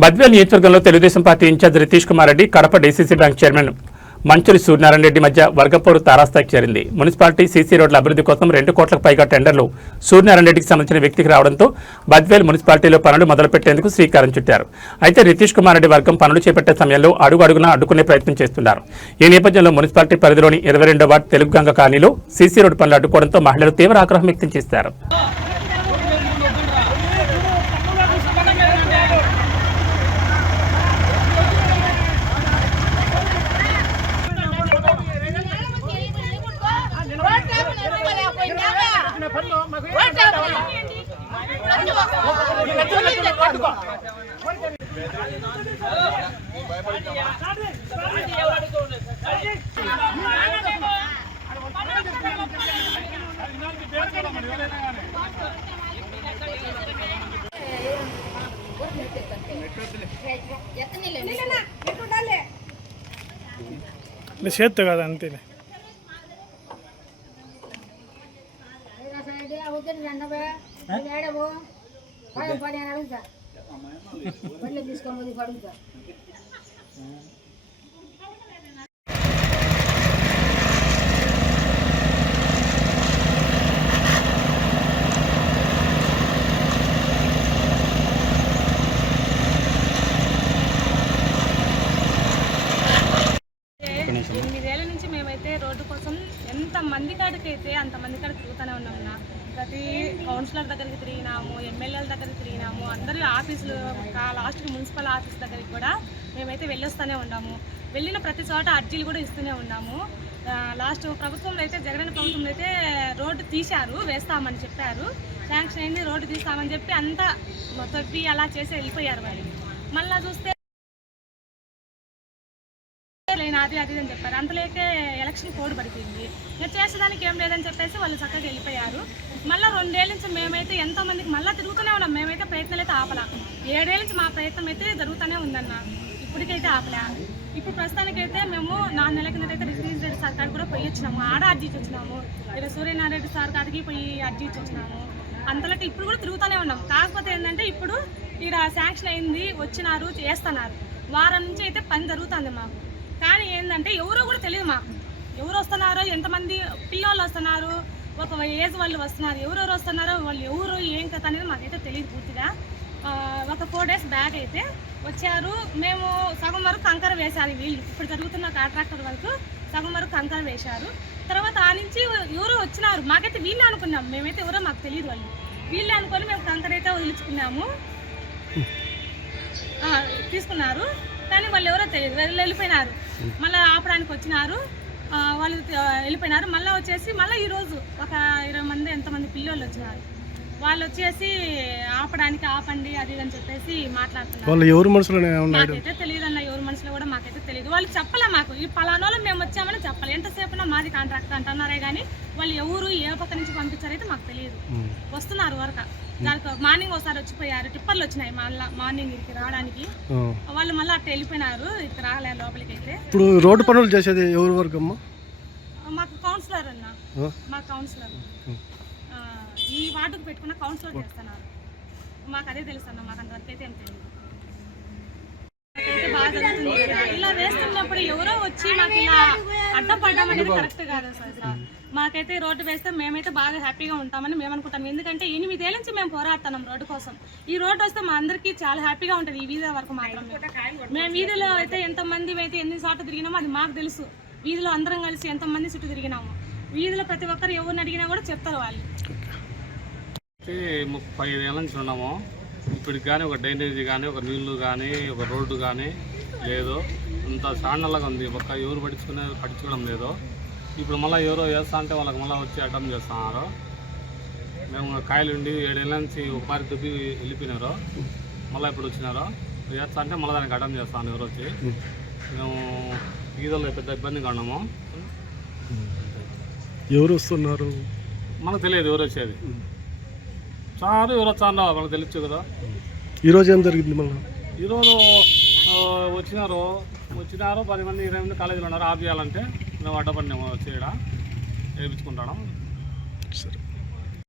బద్వేల్ నియోజకవర్గంలో Telugu Desam party incharge Ritesh Kumar Reddy, Kadapa DCC bank chairman Manchuri Suryanarayana Reddy మధ్య వర్గపోరు తారాస్థాయికి చేరింది. మున్సిపాలిటీ సీసీ రోడ్ల అభివృద్ధి కోసం 2 కోట్లకు పైగా టెండర్లు సూర్యనారాయణ రెడ్డికి సంబంధించిన వ్యక్తికి రావడంతో బద్వేల్ మున్సిపాలిటీలో పనులు మొదలుపెట్టేందుకు శ్రీకారం చుట్టారు. అయితే రితీష్ కుమార్ రెడ్డి వర్గం పనులు చేపట్టే సమయంలో అడుగునా అడ్డుకునే ప్రయత్నం చేస్తున్నారు. ఈ నేపథ్యంలో మున్సిపాలిటీ పరిధిలోని 22వ వార్డు తెలుగుగంగ కాలనీలో సీసీ రోడ్డు పనులు అడ్డుకోవడంతో మహిళలు తీవ్ర ఆగ్రహం వ్యక్తం చేశారు. చేస్తా కదా అంతేనే మేమైతే రోడ్డు కోసం ఎంత మంది కాడికైతే అంతమంది కాడికి తిరుగుతూనే ఉన్నామన్నా. ప్రతి కౌన్సిలర్ దగ్గరికి తిరిగినాము, ఎమ్మెల్యేల దగ్గరికి తిరిగినాము, అందరూ ఆఫీసులు లాస్ట్కి మున్సిపల్ ఆఫీస్ దగ్గరికి కూడా మేమైతే వెళ్ళొస్తూనే ఉన్నాము. వెళ్ళిన ప్రతి చోట అర్జీలు కూడా ఇస్తూనే ఉన్నాము. లాస్ట్ ప్రభుత్వంలో అయితే జగన్ ప్రభుత్వంలో అయితే రోడ్డు తీశారు, వేస్తామని చెప్పారు, శాంక్షన్ అయింది, రోడ్డు తీస్తామని చెప్పి అంతా తొప్పి అలా చేసి వెళ్ళిపోయారు. వాళ్ళు మళ్ళీ చూస్తే అది అని చెప్పారు. అంతలేకే ఎలక్షన్ కోడ్ పడిపోయింది. చేసేదానికి ఏం లేదని చెప్పేసి వాళ్ళు చక్కగా వెళ్ళిపోయారు. మళ్ళీ 2 ఏళ్ళ నుంచి మేమైతే ఎంతో మందికి మళ్ళీ తిరుగుతూనే ఉన్నాం. మేమైతే ప్రయత్నాలు అయితే ఆపలా. 7 ఏళ్ళ నుంచి మా ప్రయత్నం అయితే జరుగుతూనే ఉందన్న. ఇప్పటికైతే ఆపలా. ఇప్పుడు ప్రస్తుతానికైతే మేము 4 నెలల కింద అయితే రితీష్ రెడ్డి సార్ కాడికి కూడా పోయి వచ్చినాము, ఆడ అర్జీ ఇచ్చి వచ్చినాము. ఇలా సూర్యనారాయణ రెడ్డి సార్ కాడికి పోయి అర్జీ ఇచ్చి వచ్చినాము. అంతలోకి ఇప్పుడు కూడా తిరుగుతూనే ఉన్నాం. కాకపోతే ఏంటంటే ఇప్పుడు ఇక్కడ శాంక్షన్ అయింది, వచ్చినారు, చేస్తున్నారు. వారం నుంచి అయితే పని జరుగుతుంది మాకు. కానీ ఏంటంటే ఎవరో కూడా తెలియదు మాకు. ఎవరు వస్తున్నారో, ఎంతమంది పిల్లలు వస్తున్నారు, ఒక ఏజ్ వాళ్ళు వస్తున్నారు, ఎవరెవరు వస్తున్నారో వాళ్ళు ఎవరు ఏం కథ అనేది మాకైతే తెలియదు పూర్తిగా. ఒక 4 డేస్ బ్యాక్ అయితే వచ్చారు. మేము సగం వరకు కంకర వేశారు. వీళ్ళు ఇప్పుడు జరుగుతున్న కాంట్రాక్టర్ వరకు సగం వరకు కంకర వేశారు. తర్వాత ఆ నుంచి ఎవరో వచ్చినారు. మాకైతే వీళ్ళే అనుకున్నాం, మేమైతే ఎవరో మాకు తెలియదు. వాళ్ళు వీళ్ళే అనుకొని మేము కంకర అయితే వదిలించుకున్నాము, తీసుకున్నారు. కానీ వాళ్ళు ఎవరో తెలియదు, వెళ్ళిపోయినారు. మళ్ళీ ఆపడానికి వచ్చినారు, వాళ్ళు వెళ్ళిపోయినారు. మళ్ళీ వచ్చేసి మళ్ళీ ఈరోజు ఒక 20 మంది ఎంతమంది పిల్లలు వచ్చినారు. వాళ్ళు వచ్చేసి ఆపడానికి ఆపండి అది అని చెప్పేసి మాట్లాడుతున్నారు. ఎవరు మనసులో మాకైతే తెలియదు అన్న, ఎవరు మనసులో కూడా మాకైతే తెలియదు. వాళ్ళు చెప్పలే మాకు, ఈ పలానాలో మేము వచ్చామని చెప్పాలి. ఎంతసేపునా మాది కాంట్రాక్ట్ అంటున్నారే కానీ వాళ్ళు ఎవరు ఏ పక్క నుంచి పంపించారైతే మాకు తెలియదు. వస్తున్నారు వరకు దానికి మార్నింగ్ ఒకసారి వచ్చిపోయారు, టిప్పర్లు వచ్చినాయి మళ్ళీ మార్నింగ్ ఇక్కడికి రావడానికి. వాళ్ళు మళ్ళీ అట్లా వెళ్ళిపోయినారు, ఇక్కడ రాలే లోపలికి. అయితే ఇప్పుడు రోడ్డు పనులు చేసేది ఎవరు వరకు అమ్మా? మాకు కౌన్సిలర్ అన్న, మా కౌన్సిలర్ ఈ వార్డుకు పెట్టుకున్న కౌన్సిలర్ చేస్తున్నారు. మాకు అదే తెలుసు అన్న, మాకు అంతవరకు అయితే ఏం తెలియదు. బాగా జరుగుతుంది. ఇలా వేస్తున్నప్పుడు ఎవరో వచ్చి మాకు ఇలా అడ్డం పడ్డం అనేది కరెక్ట్ కాదు సార్. మాకైతే రోడ్డు వేస్తే మేమైతే బాగా హ్యాపీగా ఉంటామని మేము అనుకుంటాం. ఎందుకంటే 8 ఏళ్ళ నుంచి మేము పోరాడుతున్నాం రోడ్డు కోసం. ఈ రోడ్డు వస్తే మా అందరికీ చాలా హ్యాపీగా ఉంటుంది. ఈ వీధి వరకు మాత్రం మేము వీధిలో అయితే ఎంతమంది అయితే ఎన్ని చోట్ల తిరిగినామో అది మాకు తెలుసు. వీధిలో అందరం కలిసి ఎంతమంది చుట్టూ తిరిగినాము. వీధిలో ప్రతి ఒక్కరు ఎవరిని అడిగినా కూడా చెప్తారు వాళ్ళు. 35 ఏళ్ళ నుంచి ఉన్నాము. ఇప్పటికి కానీ ఒక డ్రైనేజీ కానీ, ఒక నీళ్లు కానీ, ఒక రోడ్డు కానీ లేదు. అంత సాండల్లాగా ఉంది. ఒక్క ఎవరు పట్టించుకోవడం లేదు. ఇప్పుడు మళ్ళీ ఎవరో వేస్తా అంటే వాళ్ళకి మళ్ళీ వచ్చి అడ్డం చేస్తున్నారు. మేము కాయలు ఉండి 7 ఏళ్ళ నుంచి ఒక మారి దుబ్బి వెళ్ళిపోయినారు. మళ్ళీ ఇప్పుడు వచ్చినారు వేస్తా అంటే మళ్ళీ దానికి అడ్డం చేస్తాను ఎవరు వచ్చి. మేము ఈదల్లో పెద్ద ఇబ్బందిగా ఉన్నాము. ఎవరు వస్తున్నారు మనకు తెలియదు ఎవరు వచ్చేది. చాలా ఎవరు వచ్చారో మనకు తెలుసు కదా. ఈరోజు ఏం జరిగింది? మళ్ళీ ఈరోజు వచ్చినారు 10 మంది 20 మంది కాలేజీలో ఉన్నారు. ఆపేయాలంటే మేము అడ్డపడినాము, వచ్చి వేయించుకుంటాం. సరే.